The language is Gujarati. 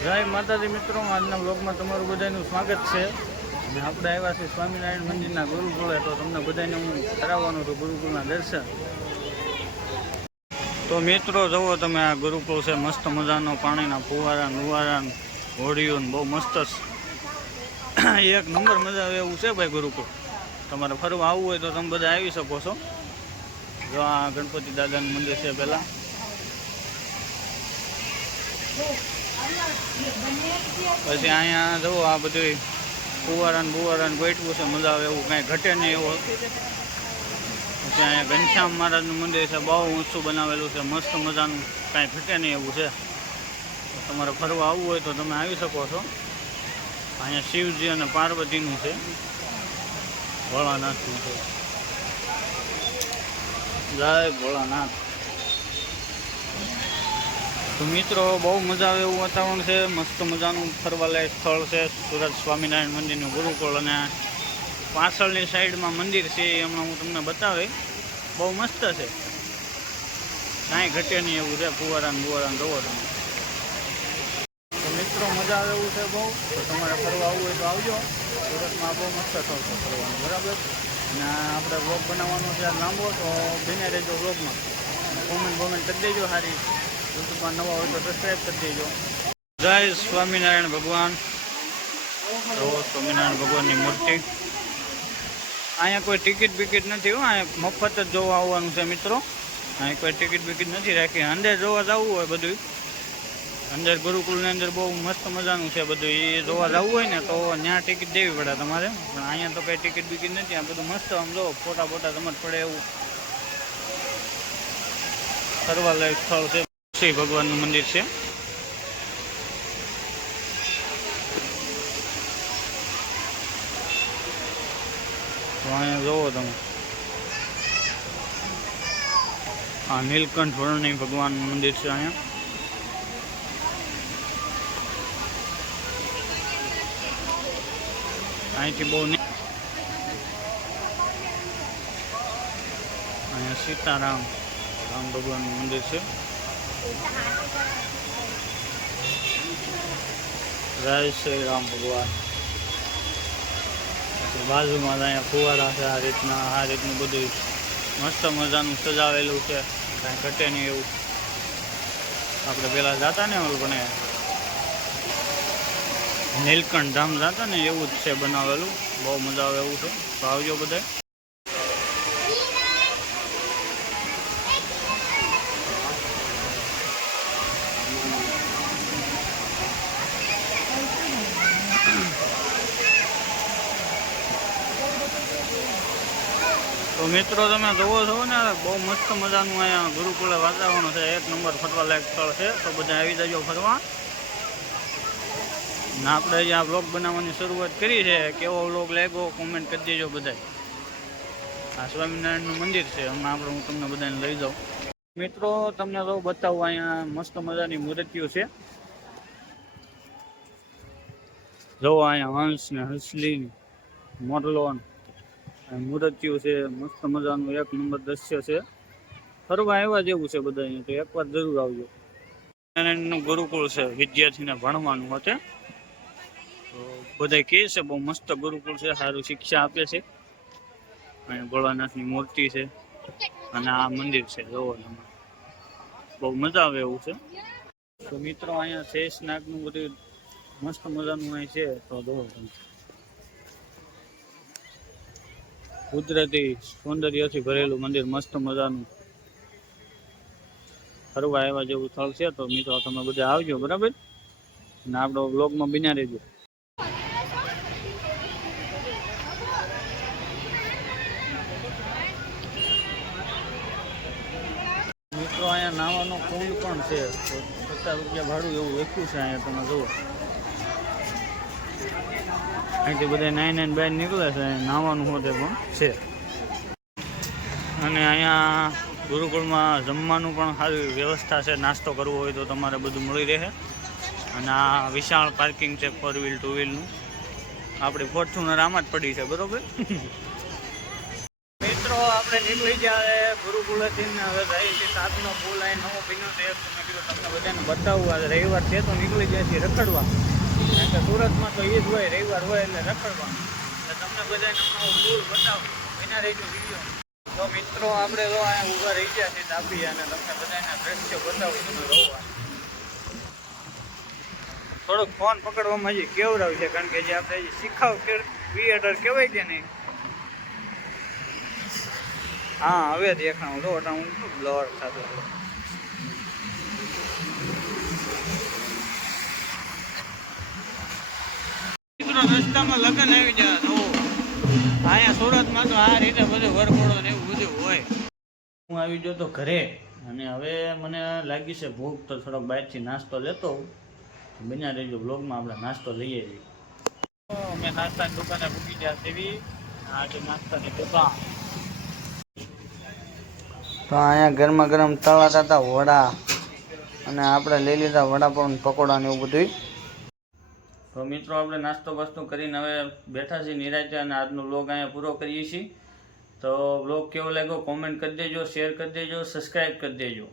જય માતાજી મિત્રો, આજના બ્લોગમાં તમારું બધાનું સ્વાગત છે. અને આપણે આવ્યા છીએ સ્વામિનારાયણ મંદિરના ગુરુકુળે, તો તમને બધાને હું કરાવવાનું છું ગુરુકુળના દર્શન. તો મિત્રો જુઓ તમે, આ ગુરુકુળ છે, મસ્ત મજાનો પાણીના ફુવારા નુવારા હોડીઓ બહુ મસ્ત એક નંબર મજા આવે એવું છે ભાઈ ગુરુકુળ. તમારે ફરવા આવવું હોય તો તમે બધા આવી શકો છો. જો આ ગણપતિ દાદાનું મંદિર છે પહેલાં. પછી અહીંયા જુઓ આ બધું ફુવારાને બુવારાને ગોઠવું છે, મજા આવે એવું કાંઈ ઘટે નહીં એવો. પછી અહીંયા ઘનશ્યામ મહારાજનું મંદિર છે, બહુ ઊંચું બનાવેલું છે, મસ્ત મજાનું, કાંઈ ઘટે નહીં એવું છે. તમારે ફરવા આવવું હોય તો તમે આવી શકો છો. અહીંયા શિવજી અને પાર્વતીનું છે, ભોળાનાથનું છે. જય ભોળાનાથ. તો મિત્રો બહુ મજા આવે એવું વાતાવરણ છે, મસ્ત મજાનું ફરવાલાયક સ્થળ છે સુરત સ્વામિનારાયણ મંદિરનું ગુરુકુળ. અને પાછળની સાઈડમાં મંદિર છે, એ હમણાં હું તમને બતાવી. બહુ મસ્ત છે, કાંઈ ઘટે નહીં એવું છે. ફુવારાને બુવારાને જોવો તમે. તો મિત્રો મજા આવે એવું છે બહુ. તો તમારે ફરવા આવવું હોય તો આવજો. સુરતમાં બહુ મસ્ત સ્થળ છે ફરવાનું, બરાબર. અને આપણે વ્લોગ બનાવવાનો છે લાંબો, તો બને રહેજો વ્લોગમાં. કોમેન્ટ કરી દેજો સારી. યુટ્યુબમાં નવા હોય તો સબસ્ક્રાઈબ કરી દેજો. જય સ્વામિનારાયણ ભગવાન. સ્વામિનારાયણ ભગવાનની મૂર્તિ. અહીંયા કોઈ ટિકિટ બિકિટ નથી હો, અહીંયા મફત જ જોવા આવવાનું છે મિત્રો. અહીંયા કોઈ ટિકિટ બિકિટ નથી રાખી. અંદર જોવા જવું હોય બધું, અંદર ગુરુકુળની અંદર બહુ મસ્ત મજાનું છે બધું. એ જોવા જવું હોય ને તો ત્યાં ટિકિટ દેવી પડે તમારે. પણ અહીંયા તો કંઈ ટિકિટ બિકિટ નથી. આ બધું મસ્ત આમ જો ફોટા બોટા તમારે પડે એવું ફરવાલાયક સ્થળ છે. શ્રી ભગવાનનું મંદિર છે. તો અહીંયા જોવો તમે, આ નીલકંઠ વર્ણિ ભગવાનનું મંદિર છે. અહીંયા અહીંથી બહુ અહીંયા સીતારામ રામ ભગવાનનું મંદિર છે. જય શ્રી રામ ભગવાન. બાજુમાં અહીંયા ફુવારા છે. આ રીતનું બધું મસ્ત મજાનું સજાવેલું છે, કાંઈ ઘટે નહીં એવું. આપણે પેલા જતા ને પણ નીલકંઠ ધામ જતા ને એવું જ છે બનાવેલું. બહુ મજા આવે એવું છે. તો આવજો બધા. તો મિત્રો તમે જોવો છો ને, બહુ મસ્ત મજાનું અહીંયા ગુરુકુળે વાતાવરણ છે. એક નંબર ફરવાલાયક સ્થળ છે. તો બધા આવી જજો ફરવા. ને આપણે અહીંયા વ્લોગ બનાવવાની શરૂઆત કરી છે. કેવો વ્લોગ લાગ્યો કોમેન્ટ કરી દેજો બધા. આ સ્વામિનારાયણનું મંદિર છે. હમણાં હું તમને બધાને લઈ જાઉં. મિત્રો તમને તો બતાવું, અહીંયા મસ્ત મજાની મૂર્તિઓ છે. જોવો અહીંયા હંસ ને હંસલી મોરલો મૂર્તિઓ છે. મસ્ત મજાનું એક નંબર દ્રશ્ય છે. ફરવા આવ્યા જેવું છે બધા. અહીંયા તો એકવાર જરૂર આવજો. સ્વામિનારાયણનું ગુરુકુળ છે, વિદ્યાર્થીને ભણવાનું હતું. તો બધા કહે છે બહુ મસ્ત ગુરુકુળ છે, સારું શિક્ષા આપે છે. અહીંયા ભોળાનાથની મૂર્તિ છે અને આ મંદિર છે. જોવો તમે, બહુ મજા આવે એવું છે. તો મિત્રો અહીંયા શેષનાગનું બધું મસ્ત મજાનું અહીં છે. તો જોવો તમે, કુદરતી સૌંદર્યથી ભરેલું મંદિર, મસ્ત મજાનું ફરવા આવ્યા જેવું સ્થળ છે. તો મિત્રો તમે બધા આવજો, બરાબર. અને આપણો બ્લોગમાં બન્યા રહેજો. મિત્રો અહીંયા નાવાનો કુંડ પણ છે. તો 50 રૂપિયા ભાડું એવું લખ્યું છે અહીંયા. તમે જુઓ, અહીંથી બધા નાઈને બહાર નીકળે છે. નાવાનું હોતે પણ છે. અને અહીંયા ગુરુકુળમાં જમવાનું પણ સારી વ્યવસ્થા છે. નાસ્તો કરવો હોય તો તમારે બધું મળી રહે. અને આ વિશાળ પાર્કિંગ છે 4 વ્હીલ 2 વ્હીલનું. આપણી ફોર્ચ્યુનર આમાં જ પડી છે, બરોબર. મિત્રો આપણે નીકળી ગયા ગુરુ ગુરુકુળથી ને હવે જાય છે તાપીનો પુલ અહીં નવો બન્યો છે તો મેં કીધું તમને બધાને બતાવવું. આજે રવિવાર છે તો નીકળી જાય છે રખડવા, કારણ કે સુરતમાં તો એ જ હોય, રવિવાર હોય એટલે રખડવાનું. એટલે તમને બધાને નવો પુલ બતાવું, એના રહેજો વિડીયો. તો મિત્રો આપણે તો અહીંયા ઊભા રહી ગયા છીએ તાપી, અને તમને બધાને દ્રશ્ય બતાવું તમે રોવા. થોડોક ફોન પકડવામાં હજી કેવરાવ છે, કારણ કે જે આપણે શીખાવ ક્રિએટર કહેવાય કે નહીં. હા હવે દેખાણું તો હું બ્લર થતો હતો. મિત્રો રસ્તામાં લગ્ન આવી જાય તો અહીંયા સુરતમાં તો આ રીતે બધું વરઘોડો ને એવું બધું હોય. હું આવી ગયો તો ઘરે, અને હવે મને લાગી છે ભૂખ, તો થોડોક બહારથી નાસ્તો લેતો. બન્યા રહેજો બ્લોગમાં, આપણે નાસ્તો લઈએ છીએ. અમે નાસ્તાની દુકાને મૂકી ગયા તેવી આ જે નાસ્તાની દુકાન. તો અહીંયા ગરમા ગરમ તળાતા હતા વડા, અને આપણે લઈ લીધા વડાપાઉં પકોડા ને એવું બધું. તો મિત્રો આપણે નાસ્તો બાસ્તો કરીને હવે બેઠા છીએ નિરાંતે, અને આજનો બ્લોગ અહીંયા પૂરો કરીએ છીએ. તો બ્લોગ કેવો લાગ્યો કોમેન્ટ કરી દેજો, શેર કરી દેજો, સબસ્ક્રાઈબ કરી દેજો.